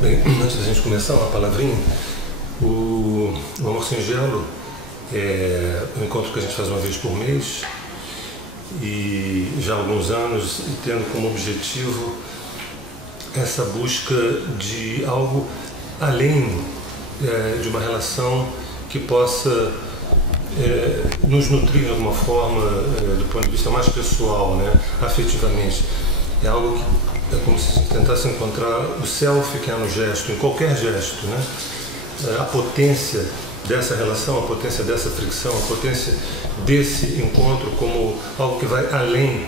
Bem, antes da gente começar, uma palavrinha. O Amor Singelo é um encontro que a gente faz uma vez por mês e já há alguns anos, tendo como objetivo essa busca de algo além de uma relação que possa nos nutrir de alguma forma, do ponto de vista mais pessoal, né, afetivamente. É algo que é como se tentasse encontrar o self que é no gesto, em qualquer gesto, né? A potência dessa relação, a potência dessa fricção, a potência desse encontro como algo que vai além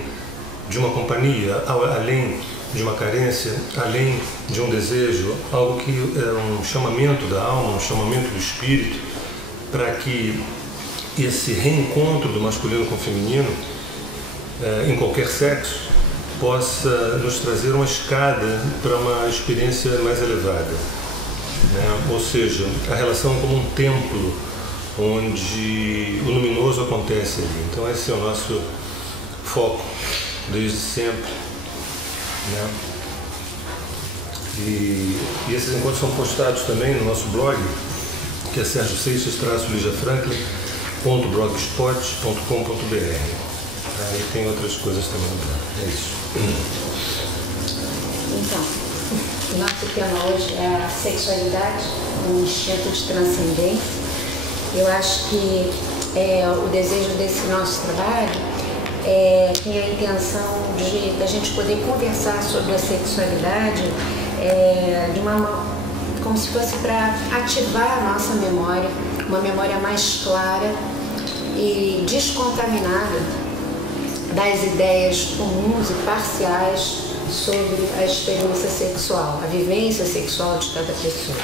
de uma companhia, além de uma carência, além de um desejo, algo que é um chamamento da alma, um chamamento do espírito, para que esse reencontro do masculino com o feminino, em qualquer sexo, possa nos trazer uma escada para uma experiência mais elevada, né? Ou seja, a relação como um templo onde o luminoso acontece ali. Então esse é o nosso foco desde sempre, né? E esses encontros são postados também no nosso blog, que é sergioseixas-lijafranklin.blogspot.com.br. Aí tem outras coisas também. É isso. Então, o nosso tema hoje é a sexualidade, um instinto de transcendência. Eu acho que o desejo desse nosso trabalho tem a intenção de a gente poder conversar sobre a sexualidade como se fosse para ativar a nossa memória, uma memória mais clara e descontaminada das ideias comuns e parciais sobre a experiência sexual, a vivência sexual de cada pessoa.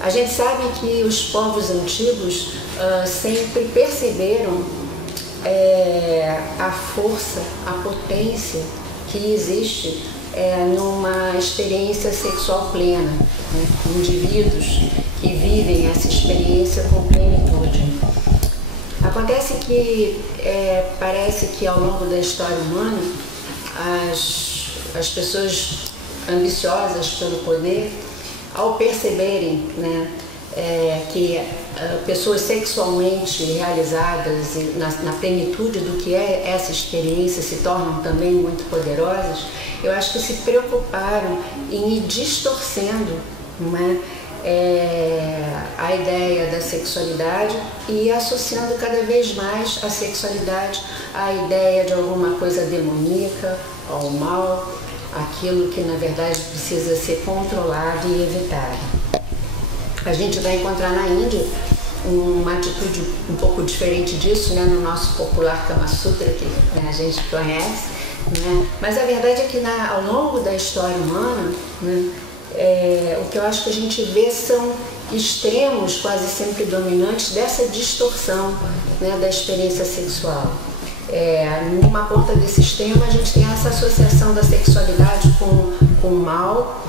A gente sabe que os povos antigos sempre perceberam a força, a potência que existe numa experiência sexual plena, né? Indivíduos que vivem essa experiência com plenitude. Acontece que parece que ao longo da história humana as pessoas ambiciosas pelo poder, ao perceberem, né, que pessoas sexualmente realizadas na plenitude do que é essa experiência se tornam também muito poderosas, eu acho que se preocuparam em ir distorcendo, né, a ideia da sexualidade e associando cada vez mais a sexualidade à ideia de alguma coisa demoníaca, ao mal, aquilo que na verdade precisa ser controlado e evitado. A gente vai encontrar na Índia uma atitude um pouco diferente disso, né, no nosso popular Kama Sutra, que, né, a gente conhece, né? Mas a verdade é que ao longo da história humana, né, o que eu acho que a gente vê são extremos quase sempre dominantes dessa distorção, né, da experiência sexual. Numa ponta desse extremo a gente tem essa associação da sexualidade com o mal,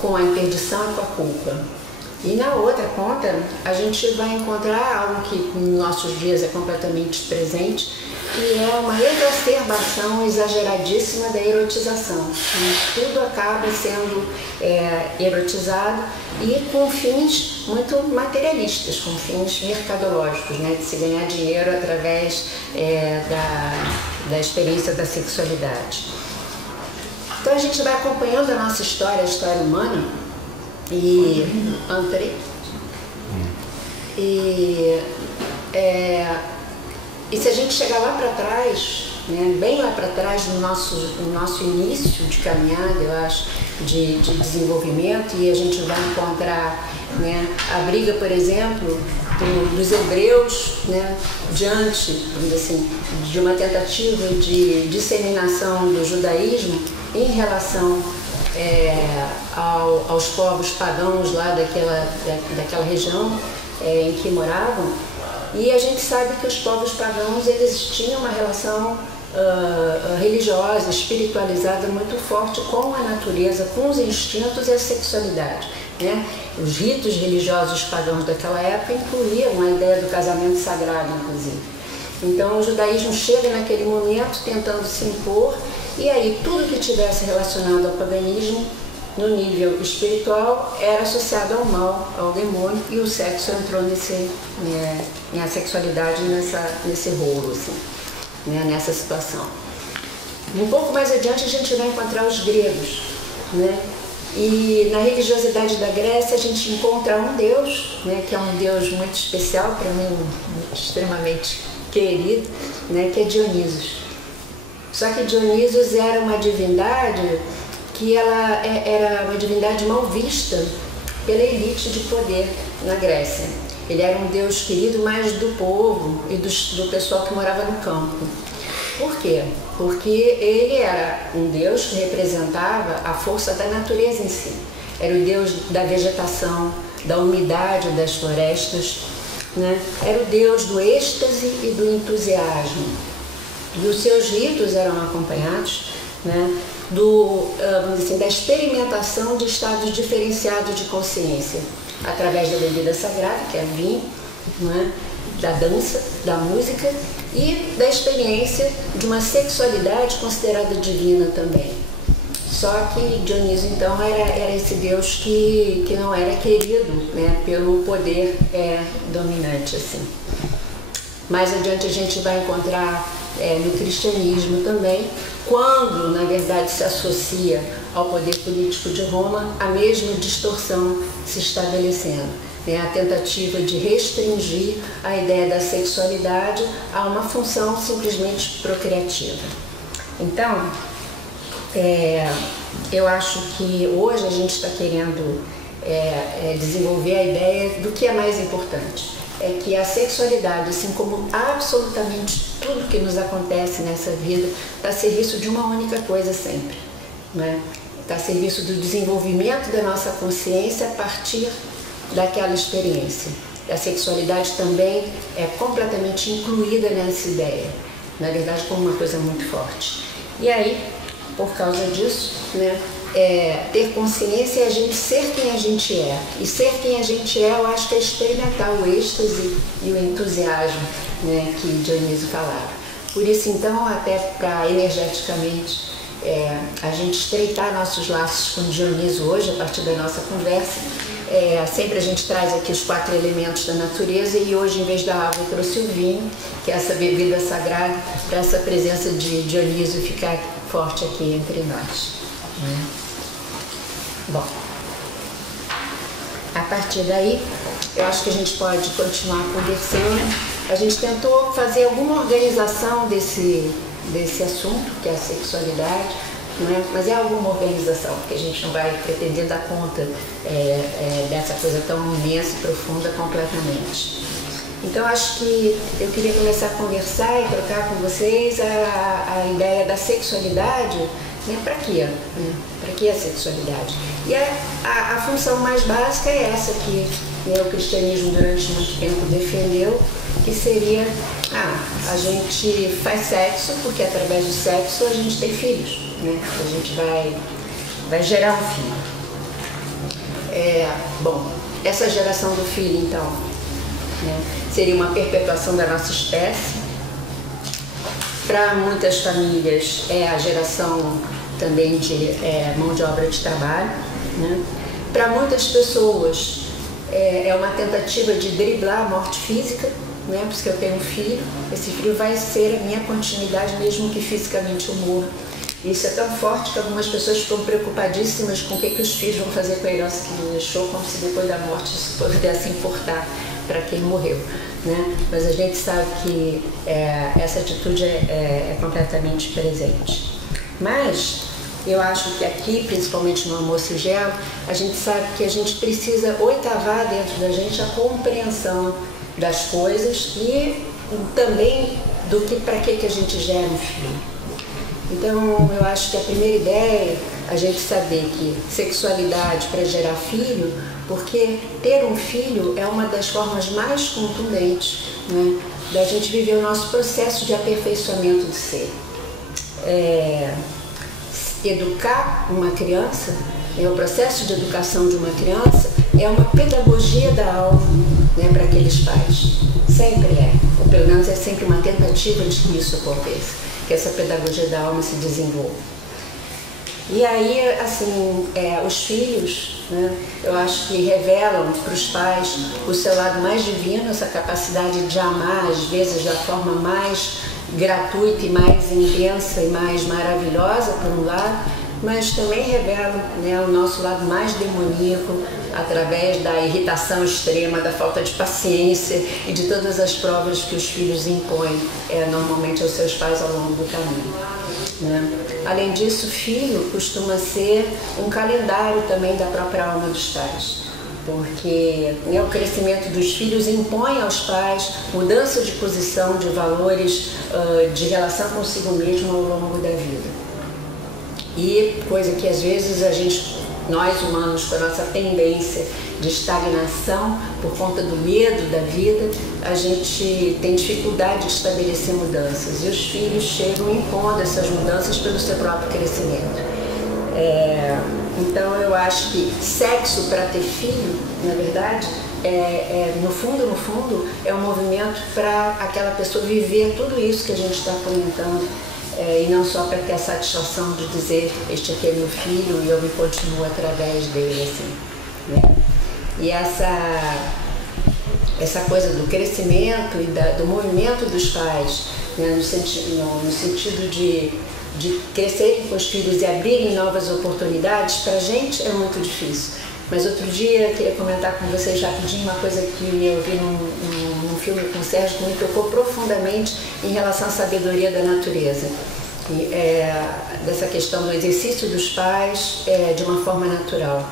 com a interdição e com a culpa. E na outra ponta a gente vai encontrar algo que nos nossos dias é completamente presente, que é uma exacerbação exageradíssima da erotização. Tudo acaba sendo erotizado e com fins muito materialistas, com fins mercadológicos, né, de se ganhar dinheiro através da experiência da sexualidade. Então a gente vai acompanhando a nossa história, a história humana, e se a gente chegar lá para trás, né, bem lá para trás no nosso início de caminhada, eu acho, de desenvolvimento, e a gente vai encontrar, né, a briga, por exemplo, dos hebreus, né, diante, vamos dizer assim, de uma tentativa de disseminação do judaísmo em relação aos povos pagãos lá daquela região em que moravam. E a gente sabe que os povos pagãos, eles tinham uma relação religiosa, espiritualizada muito forte com a natureza, com os instintos e a sexualidade, né? Os ritos religiosos pagãos daquela época incluíam a ideia do casamento sagrado, inclusive. Então o judaísmo chega naquele momento tentando se impor, e aí tudo que tivesse relacionado ao paganismo no nível espiritual, era associado ao mal, ao demônio, e o sexo entrou a sexualidade nesse rolo, assim, né, nessa situação. Um pouco mais adiante a gente vai encontrar os gregos, né? E na religiosidade da Grécia a gente encontra um deus, né, que é um deus muito especial, para mim extremamente querido, né, que é Dionisos. Só que Dionisos era uma divindade que ela era uma divindade mal vista pela elite de poder na Grécia. Ele era um deus querido mais do povo e do pessoal que morava no campo. Por quê? Porque ele era um deus que representava a força da natureza em si. Era o deus da vegetação, da umidade das florestas, né? Era o deus do êxtase e do entusiasmo. E os seus ritos eram acompanhados, né, vamos dizer assim, da experimentação de estados diferenciados de consciência, através da bebida sagrada, que é vinho, né, da dança, da música e da experiência de uma sexualidade considerada divina também. Só que Dioniso, então, era esse deus que não era querido, né, pelo poder dominante, assim. Mais adiante a gente vai encontrar no cristianismo também, quando, na verdade, se associa ao poder político de Roma, a mesma distorção se estabelecendo, né, a tentativa de restringir a ideia da sexualidade a uma função simplesmente procriativa. Então, eu acho que hoje a gente está querendo desenvolver a ideia do que é mais importante. É que a sexualidade, assim como absolutamente tudo que nos acontece nessa vida, está a serviço de uma única coisa sempre, né? Está a serviço do desenvolvimento da nossa consciência a partir daquela experiência. A sexualidade também é completamente incluída nessa ideia, na verdade como uma coisa muito forte. E aí, por causa disso, né, ter consciência é a gente ser quem a gente é. E ser quem a gente é, eu acho que é experimentar o êxtase e o entusiasmo, né, que Dioniso falava. Por isso, então, até para energeticamente a gente estreitar nossos laços com Dioniso hoje, a partir da nossa conversa, sempre a gente traz aqui os 4 elementos da natureza, e hoje, em vez da água, eu trouxe o vinho, que é essa bebida sagrada, para essa presença de Dioniso ficar forte aqui entre nós. Bom, a partir daí, eu acho que a gente pode continuar conversando. A gente tentou fazer alguma organização desse assunto, que é a sexualidade, não é? Mas é alguma organização, porque a gente não vai pretender dar conta dessa coisa tão imensa e profunda completamente. Então, acho que eu queria começar a conversar e trocar com vocês a ideia da sexualidade. Para quê? Para que a sexualidade? E a função mais básica é essa que o cristianismo durante muito tempo defendeu, que seria, a gente faz sexo porque através do sexo a gente tem filhos, né? A gente vai gerar um filho. Bom, essa geração do filho, então, né, seria uma perpetuação da nossa espécie. Para muitas famílias é a geração também de mão de obra de trabalho, né? Para muitas pessoas é uma tentativa de driblar a morte física, né? Porque eu tenho um filho, esse filho vai ser a minha continuidade mesmo que fisicamente eu morra. Isso é tão forte que algumas pessoas ficam preocupadíssimas com o que os filhos vão fazer com a herança que ele deixou, como se depois da morte isso pudesse importar para quem morreu, né? Mas a gente sabe que essa atitude é completamente presente. Mas eu acho que aqui, principalmente no Amor Singelo, a gente sabe que a gente precisa oitavar dentro da gente a compreensão das coisas e também do que para que a gente gera um filho. Então, eu acho que a primeira ideia é a gente saber que sexualidade para gerar filho, porque ter um filho é uma das formas mais contundentes, né, da gente viver o nosso processo de aperfeiçoamento do ser. Educar uma criança, o processo de educação de uma criança é uma pedagogia da alma, né, para aqueles pais. Sempre ou pelo menos é sempre uma tentativa de que isso aconteça, que essa pedagogia da alma se desenvolva. E aí, assim, os filhos, né, eu acho que revelam para os pais o seu lado mais divino, essa capacidade de amar, às vezes, da forma mais gratuita e mais intensa e mais maravilhosa, por um lado, mas também revelam, né, o nosso lado mais demoníaco, através da irritação extrema, da falta de paciência e de todas as provas que os filhos impõem normalmente aos seus pais ao longo do caminho, né? Além disso, filho costuma ser um calendário também da própria alma dos pais, porque, né, o crescimento dos filhos impõe aos pais mudança de posição, de valores, de relação consigo mesmo ao longo da vida. E coisa que às vezes nós humanos, com a nossa tendência de estagnação por conta do medo da vida, a gente tem dificuldade de estabelecer mudanças. E os filhos chegam impondo essas mudanças pelo seu próprio crescimento. Então eu acho que sexo para ter filho, na verdade, no fundo, é um movimento para aquela pessoa viver tudo isso que a gente está comentando. E não só para ter a satisfação de dizer, este aqui é meu filho e eu me continuo através dele, assim, né? E essa coisa do crescimento e do movimento dos pais, né, no sentido de crescerem com os filhos e abrirem novas oportunidades, para a gente é muito difícil. Mas outro dia eu queria comentar com vocês rapidinho uma coisa que eu vi num filme com o Sérgio que me tocou profundamente em relação à sabedoria da natureza. Dessa questão do exercício dos pais de uma forma natural.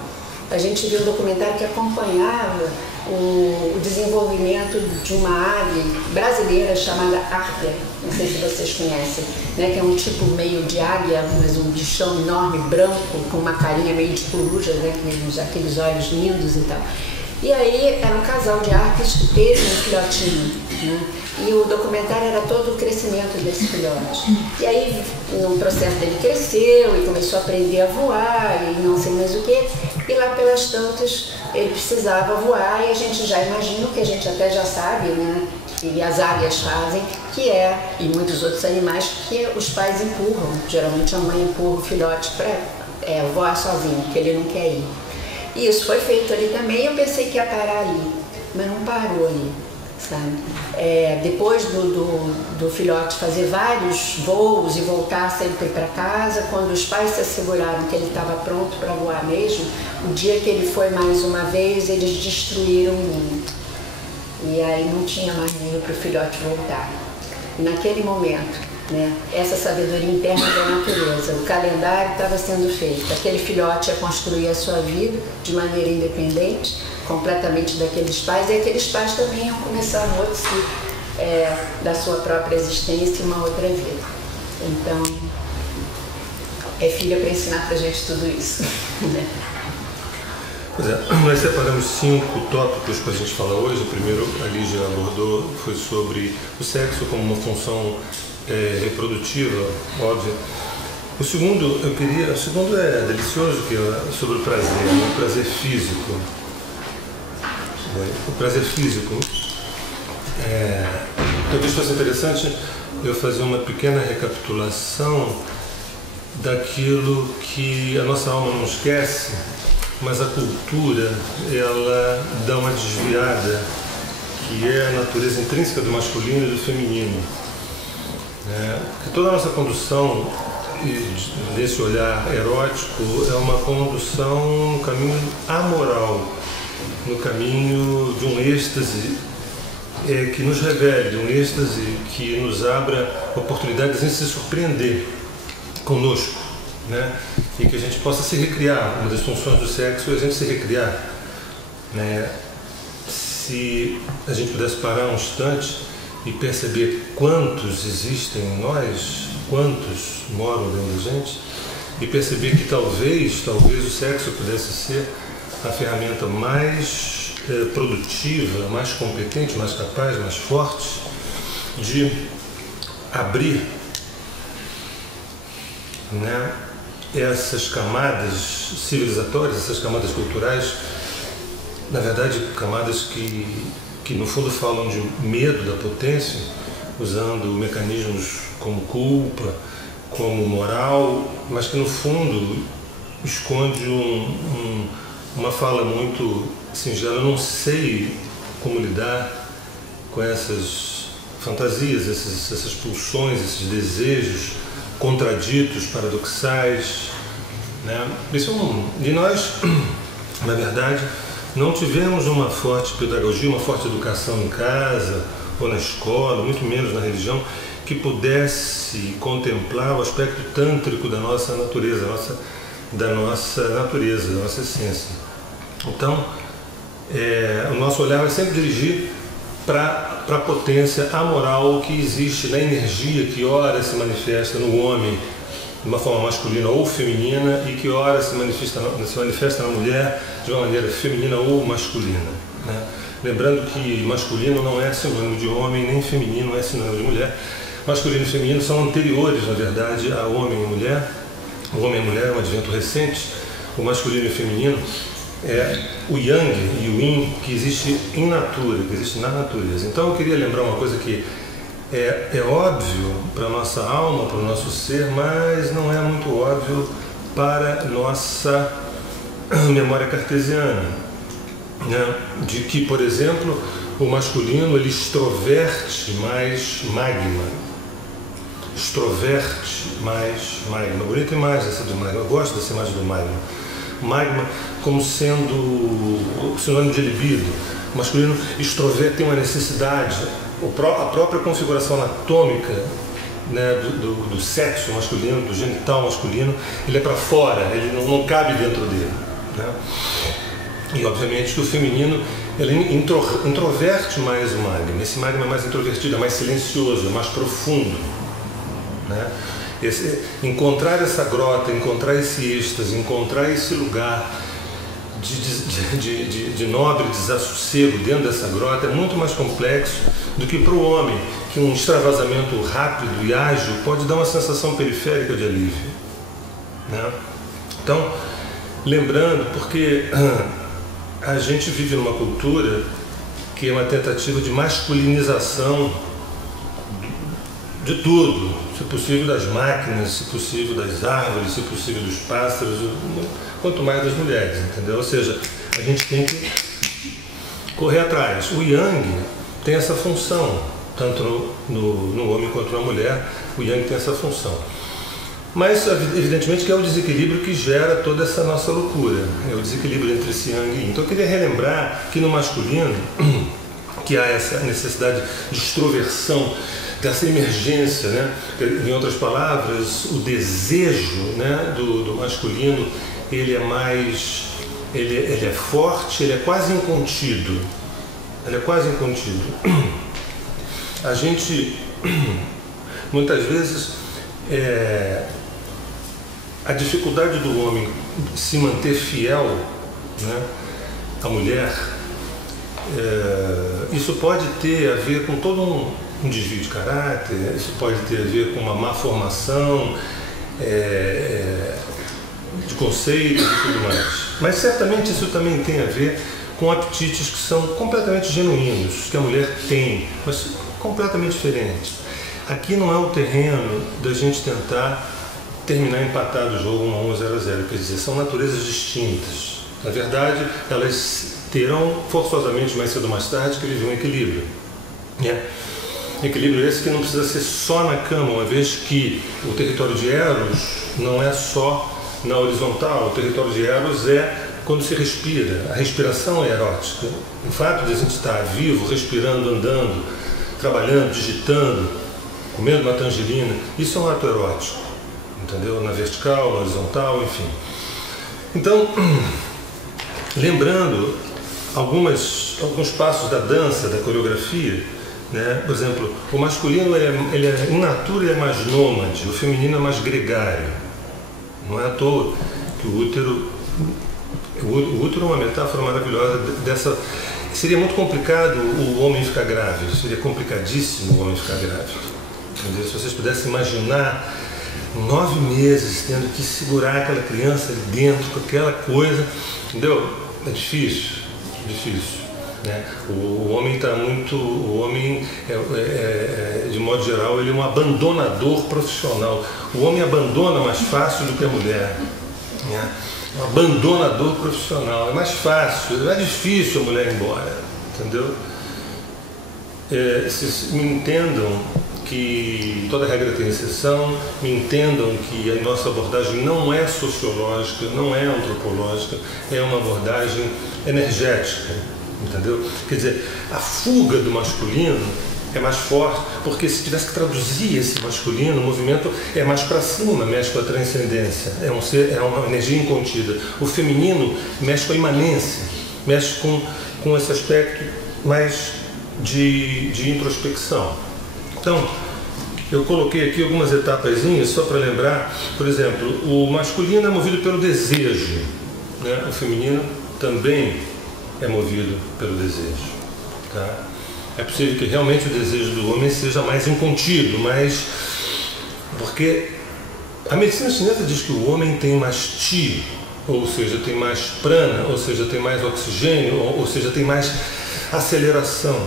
A gente viu um documentário que acompanhava o desenvolvimento de uma ave brasileira chamada águia, não sei se vocês conhecem, né, que é um tipo meio de águia, mas um bichão enorme, branco, com uma carinha meio de coruja, né, aqueles olhos lindos e tal. E aí era um casal de árpides que teve um filhotinho, né? E o documentário era todo o crescimento desse filhote. E aí, no processo dele cresceu e começou a aprender a voar e não sei mais o que. E lá pelas tantas ele precisava voar e a gente já imagina o que a gente até já sabe, né? E as águias fazem, e muitos outros animais, que os pais empurram. Geralmente a mãe empurra o filhote para voar sozinho, porque ele não quer ir. E isso foi feito ali também, eu pensei que ia parar ali, mas não parou ali, sabe? Depois do filhote fazer vários voos e voltar sempre para casa, quando os pais se asseguraram que ele estava pronto para voar mesmo, o dia que ele foi mais uma vez, eles destruíram o ninho. E aí não tinha mais ninho para o filhote voltar. E naquele momento, né, essa sabedoria interna da natureza, o calendário estava sendo feito, aquele filhote ia construir a sua vida de maneira independente, completamente daqueles pais, e aqueles pais também iam começar um outro ciclo da sua própria existência e uma outra vida. Então, é filha para ensinar para a gente tudo isso. Né? Pois é, nós separamos 5 tópicos para a gente falar hoje. O primeiro, a Lígia abordou, foi sobre o sexo como uma função reprodutiva, óbvio. O segundo é delicioso, que é sobre o prazer, né? O prazer físico. O prazer físico. Talvez fosse interessante eu fazer uma pequena recapitulação daquilo que a nossa alma não esquece, mas a cultura, ela dá uma desviada, que é a natureza intrínseca do masculino e do feminino. Que toda a nossa condução desse olhar erótico é uma condução no caminho amoral, no caminho de um êxtase que nos revele, de um êxtase que nos abra oportunidades de se surpreender conosco, né? E que a gente possa se recriar. Uma das funções do sexo é a gente se recriar, né? Se a gente pudesse parar um instante e perceber quantos existem em nós, quantos moram dentro da gente, e perceber que talvez o sexo pudesse ser a ferramenta mais produtiva, mais competente, mais capaz, mais forte de abrir, né, essas camadas civilizatórias, essas camadas culturais, na verdade camadas que no fundo falam de medo da potência, usando mecanismos como culpa, como moral, mas que no fundo esconde uma fala muito singela. Eu não sei como lidar com essas fantasias, essas pulsões, esses desejos contraditos, paradoxais, né? E nós, na verdade, não tivemos uma forte pedagogia, uma forte educação em casa ou na escola, muito menos na religião, que pudesse contemplar o aspecto tântrico da nossa natureza, da nossa essência. Então, o nosso olhar vai sempre dirigir para a potência amoral que existe na energia que ora se manifesta no homem de uma forma masculina ou feminina e que ora se manifesta na mulher de uma maneira feminina ou masculina, né? Lembrando que masculino não é sinônimo de homem, nem feminino é sinônimo de mulher. Masculino e feminino são anteriores, na verdade, a homem e mulher. O homem e mulher é um advento recente. O masculino e o feminino é o yang e o yin que existe in natura, que existe na natureza. Então eu queria lembrar uma coisa que é óbvio para a nossa alma, para o nosso ser, mas não é muito óbvio para a nossa memória cartesiana, né? De que, por exemplo, o masculino ele extroverte mais magma. Extroverte mais magma. Bonita imagem essa do magma. Eu gosto dessa imagem do magma. Magma como sendo sinônimo de libido. O masculino extroverte, tem uma necessidade. A própria configuração anatômica, né, do sexo masculino, do genital masculino, ele é para fora, ele não cabe dentro dele, né? E obviamente que o feminino ele introverte mais o magma. Esse magma é mais introvertido, é mais silencioso, é mais profundo, né? Encontrar essa grota, encontrar esse êxtase, encontrar esse lugar de nobre desassossego dentro dessa grota é muito mais complexo do que para o homem, que um extravasamento rápido e ágil pode dar uma sensação periférica de alívio, né? Então, lembrando, porque a gente vive numa cultura que é uma tentativa de masculinização de tudo, se possível das máquinas, se possível das árvores, se possível dos pássaros, quanto mais das mulheres, entendeu? Ou seja, a gente tem que correr atrás. O yang tem essa função, tanto no homem quanto na mulher, o yang tem essa função. Mas, evidentemente, que é o desequilíbrio que gera toda essa nossa loucura, é o desequilíbrio entre esse yang e yin. Então eu queria relembrar que no masculino, que há essa necessidade de extroversão, dessa emergência, né? Em outras palavras, o desejo, né, do masculino, ele é forte, ele é quase incontido. A gente, muitas vezes, a dificuldade do homem se manter fiel, né, à mulher, isso pode ter a ver com todo um desvio de caráter, isso pode ter a ver com uma má formação de conceitos e tudo mais. Mas certamente isso também tem a ver com apetites que são completamente genuínos, que a mulher tem, mas completamente diferentes. Aqui não é o terreno da gente tentar terminar empatado o jogo 1-1, 0-0, quer dizer, são naturezas distintas. Na verdade, elas terão forçosamente, mais cedo ou mais tarde, que viver um equilíbrio, né? Equilíbrio esse que não precisa ser só na cama, uma vez que o território de Eros não é só na horizontal, o território de Eros é quando se respira, a respiração é erótica. O fato de a gente estar vivo, respirando, andando, trabalhando, digitando, comendo uma tangerina, isso é um ato erótico, entendeu? Na vertical, na horizontal, enfim. Então, lembrando alguns passos da dança, da coreografia, né? Por exemplo, o masculino ele in natura ele é mais nômade, o feminino é mais gregário. Não é à toa que o útero é uma metáfora maravilhosa dessa. Seria muito complicado o homem ficar grávido, seria complicadíssimo o homem ficar grávido. Entendeu? Se vocês pudessem imaginar 9 meses tendo que segurar aquela criança ali dentro com aquela coisa, entendeu? É difícil, difícil. né? O homem está muito... O homem, de modo geral, ele é um abandonador profissional. O homem abandona mais fácil do que a mulher, né? Um abandonador profissional. É mais fácil, é difícil a mulher ir embora, entendeu? Vocês me entendam que toda regra tem exceção, me entendam que a nossa abordagem não é sociológica, não é antropológica, é uma abordagem energética, entendeu? Quer dizer, a fuga do masculino é mais forte, porque se tivesse que traduzir esse masculino, o movimento é mais para cima, mexe com a transcendência, é uma energia incontida. O feminino mexe com a imanência, mexe com esse aspecto mais de introspecção. Então, eu coloquei aqui algumas etapazinhas só para lembrar. Por exemplo, o masculino é movido pelo desejo, né? O feminino também é movido pelo desejo, tá? É possível que realmente o desejo do homem seja mais incontido, porque a medicina chinesa diz que o homem tem mais chi, ou seja, tem mais prana, ou seja, tem mais oxigênio, ou seja, tem mais aceleração.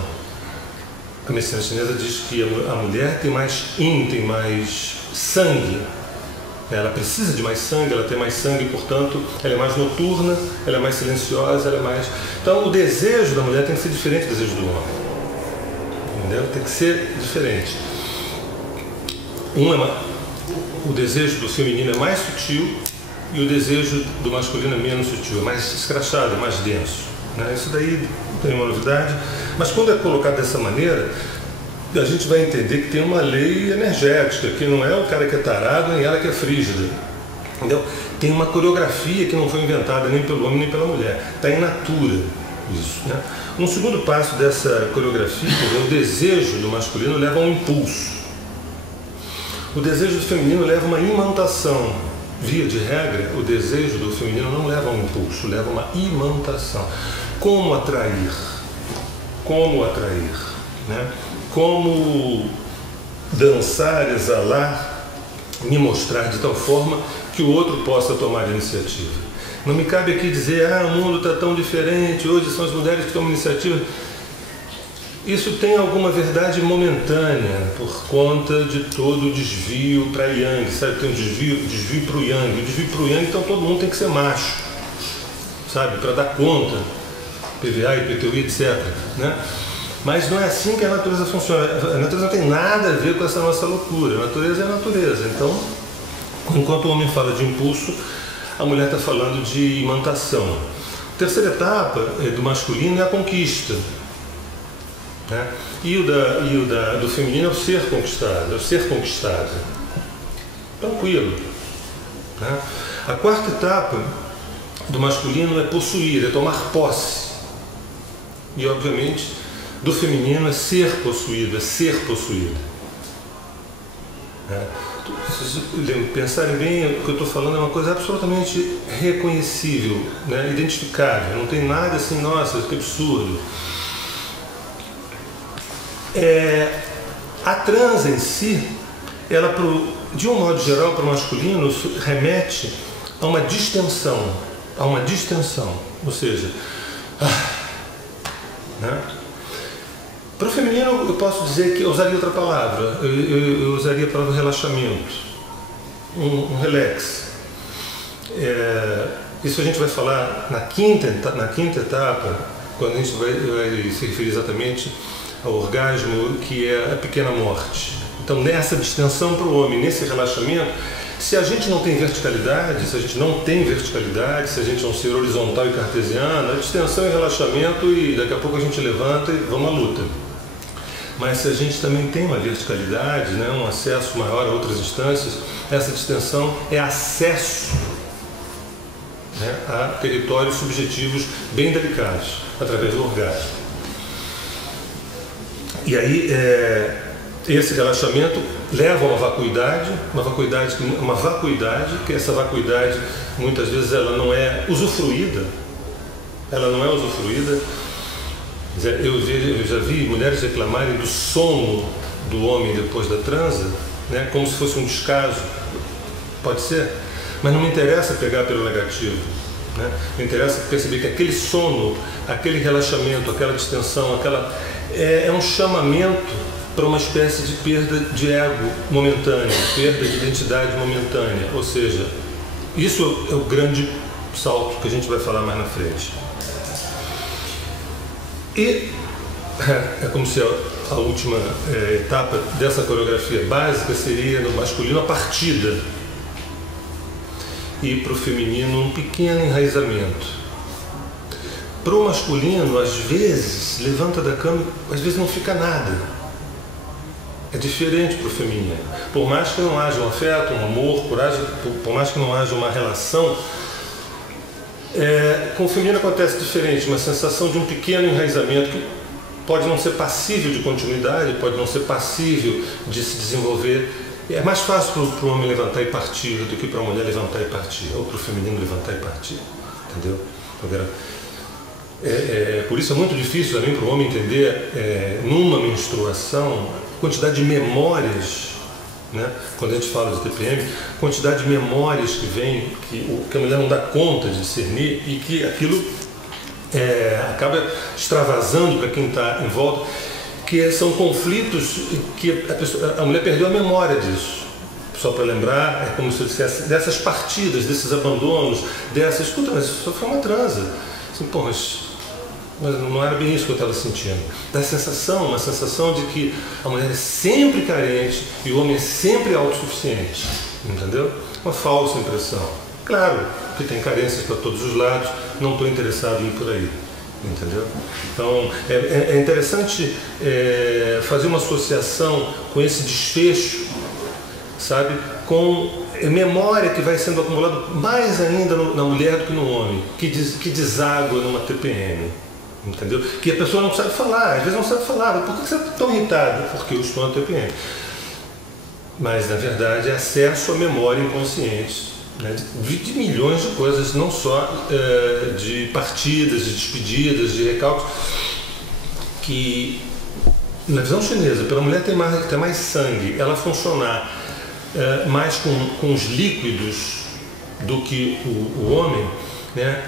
A medicina chinesa diz que a mulher tem mais yin, tem mais sangue. Ela precisa de mais sangue, ela tem mais sangue, portanto, ela é mais noturna, ela é mais silenciosa, ela é mais... Então, o desejo da mulher tem que ser diferente do desejo do homem. Entendeu? Tem que ser diferente. O desejo do feminino é mais sutil e o desejo do masculino é menos sutil, é mais escrachado, é mais denso, né? Isso daí não tem uma novidade, mas quando é colocado dessa maneira, a gente vai entender que tem uma lei energética, que não é o cara que é tarado nem ela que é frígida, entendeu? Tem uma coreografia que não foi inventada nem pelo homem nem pela mulher, está in natura isso, né? Um segundo passo dessa coreografia é o desejo do masculino leva a um impulso. O desejo do feminino leva a uma imantação. Via de regra, o desejo do feminino não leva a um impulso, leva a uma imantação. Como atrair? Como atrair, né? Como dançar, exalar, me mostrar de tal forma que o outro possa tomar iniciativa. Não me cabe aqui dizer, o mundo está tão diferente, hoje são as mulheres que tomam iniciativa. Isso tem alguma verdade momentânea, por conta de todo o desvio para Yang, sabe? Tem um desvio para o Yang. O desvio para o Yang, então todo mundo tem que ser macho, sabe? Para dar conta, PVA, IPTU, etc, né? Mas não é assim que a natureza funciona. A natureza não tem nada a ver com essa nossa loucura. A natureza é a natureza. Então, enquanto o homem fala de impulso, a mulher está falando de imantação. A terceira etapa do masculino é a conquista, né? E do feminino é o ser conquistado, é o ser conquistado. Tranquilo, né? A quarta etapa do masculino é possuir, é tomar posse. E, obviamente, do feminino é ser possuído, é ser possuído, né? Se vocês pensarem bem, o que eu estou falando é uma coisa absolutamente reconhecível, né? Identificável, não tem nada assim, nossa, que absurdo. A transa em si, ela, de um modo geral, para o masculino, remete a uma distensão, ou seja, né? Para o feminino, eu posso dizer que eu usaria outra palavra, eu usaria a palavra relaxamento, um relax. Isso a gente vai falar na quinta etapa, quando a gente vai se referir exatamente ao orgasmo, que é a pequena morte. Então, nessa distensão para o homem, nesse relaxamento, se a gente não tem verticalidade, se a gente é um ser horizontal e cartesiano, a distensão e relaxamento, e daqui a pouco a gente levanta e vamos à luta. Mas se a gente também tem uma verticalidade, né, um acesso maior a outras instâncias, essa distensão é acesso, né, a territórios subjetivos bem delicados, através do orgasmo. E aí, esse relaxamento leva a uma vacuidade, que essa vacuidade, muitas vezes, ela não é usufruída. Eu já vi mulheres reclamarem do sono do homem depois da transa, né, como se fosse um descaso. Pode ser, mas não me interessa pegar pelo negativo. né? Me interessa perceber que aquele sono, aquele relaxamento, aquela distensão, é um chamamento para uma espécie de perda de ego momentânea, perda de identidade momentânea. Ou seja, isso é o grande salto que a gente vai falar mais na frente. E é como se a última etapa dessa coreografia básica seria no masculino a partida e para o feminino um pequeno enraizamento. Para o masculino, às vezes, levanta da cama, às vezes não fica nada. É diferente para o feminino. Por mais que não haja um afeto, um amor, por mais que não haja uma relação, com o feminino acontece diferente, uma sensação de um pequeno enraizamento que pode não ser passível de continuidade, pode não ser passível de se desenvolver. É mais fácil para o homem levantar e partir do que para a mulher levantar e partir, ou para o feminino levantar e partir, entendeu? Por isso é muito difícil também para o homem entender, numa menstruação, a quantidade de memórias, né? Quando a gente fala de TPM, quantidade de memórias que vem, que a mulher não dá conta de discernir e que aquilo acaba extravasando para quem está em volta, que são conflitos que a mulher perdeu a memória disso. Só para lembrar, é como se eu dissesse, dessas partidas, desses abandonos, escuta, mas isso só foi uma transa. Assim, pô, mas não era bem isso que eu estava sentindo. Da sensação, uma sensação de que a mulher é sempre carente e o homem é sempre autossuficiente, entendeu? Uma falsa impressão. Claro que tem carências para todos os lados, não estou interessado em ir por aí, entendeu? Então é interessante fazer uma associação com esse desfecho, sabe? Com memória que vai sendo acumulada mais ainda na mulher do que no homem, que deságua numa TPM. Entendeu? Que a pessoa não sabe falar, às vezes não sabe falar. Por que você está tão irritado? Porque eu estou na TPM. Mas, na verdade, é acesso à memória inconsciente, né? De milhões de coisas, não só de partidas, de despedidas, de recalques, que, na visão chinesa, pela mulher ter mais sangue, ela funcionar mais com os líquidos do que o homem, né?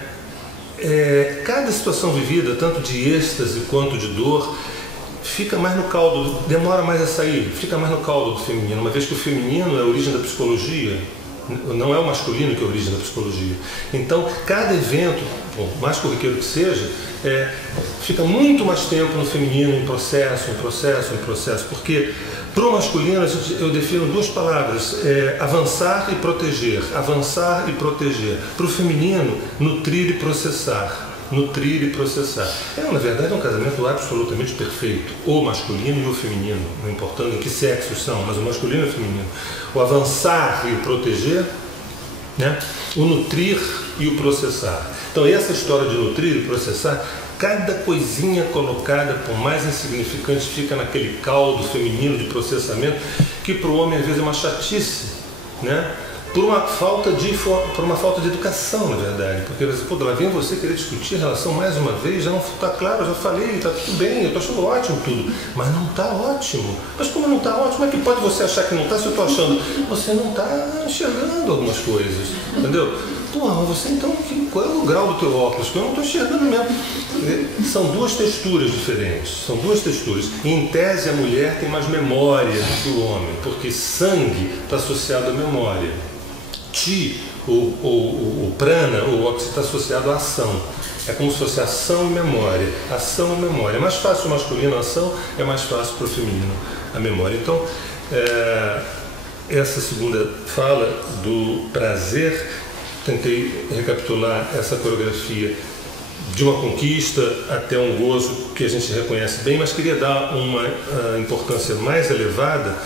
Cada situação vivida, tanto de êxtase quanto de dor, fica mais no caldo, demora mais a sair, fica mais no caldo do feminino, uma vez que o feminino é a origem da psicologia, não é o masculino que é a origem da psicologia. Então, cada evento, por mais corriqueiro que seja, fica muito mais tempo no feminino, em processo, porque para o masculino eu defino duas palavras, avançar e proteger, avançar e proteger. Para o feminino, nutrir e processar. Nutrir e processar. Na verdade, é um casamento absolutamente perfeito. O masculino e o feminino, não importando em que sexos são, mas o masculino e o feminino. O avançar e o proteger, né? O nutrir e o processar. Então, essa história de nutrir e processar, cada coisinha colocada, por mais insignificante, fica naquele caldo feminino de processamento, que para o homem às vezes é uma chatice, né? Por uma falta de educação, na verdade. Porque lá vem você querer discutir a relação mais uma vez, já não está claro, eu já falei, está tudo bem, eu estou achando ótimo tudo. Mas não está ótimo. Mas como não está ótimo, como é que pode você achar que não está se eu estou achando? Você não está enxergando algumas coisas, entendeu? Porra, mas você então, qual é o grau do teu óculos? Que eu não estou enxergando mesmo. São duas texturas diferentes, são duas texturas. E, em tese, a mulher tem mais memória do que o homem, porque sangue está associado à memória. Chi, o prana, o oxi, está associado à ação. É como se fosse ação e memória. Ação e memória. É mais fácil o masculino a ação, é mais fácil para o feminino a memória. Então, essa segunda fala do prazer, tentei recapitular essa coreografia de uma conquista até um gozo que a gente reconhece bem, mas queria dar uma importância mais elevada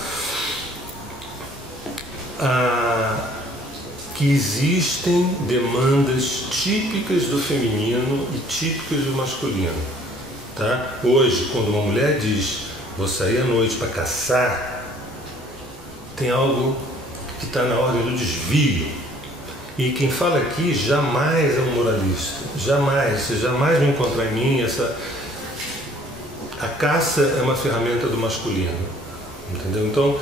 que existem demandas típicas do feminino e típicas do masculino. Tá? Hoje, quando uma mulher diz vou sair à noite para caçar, tem algo que está na ordem do desvio. E quem fala aqui jamais é um moralista. Jamais, você jamais vai encontrar em mim a caça é uma ferramenta do masculino. Entendeu? Então,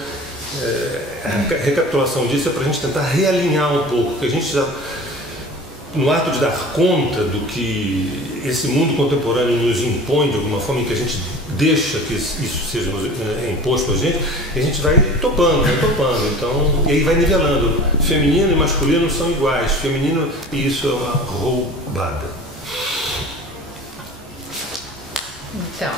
a recapitulação disso é para a gente tentar realinhar um pouco, porque a gente já... no ato de dar conta do que esse mundo contemporâneo nos impõe de alguma forma, em que a gente deixa que isso seja imposto a gente vai topando. Então, e aí vai nivelando. Feminino e masculino são iguais, feminino, e isso é uma roubada. Então,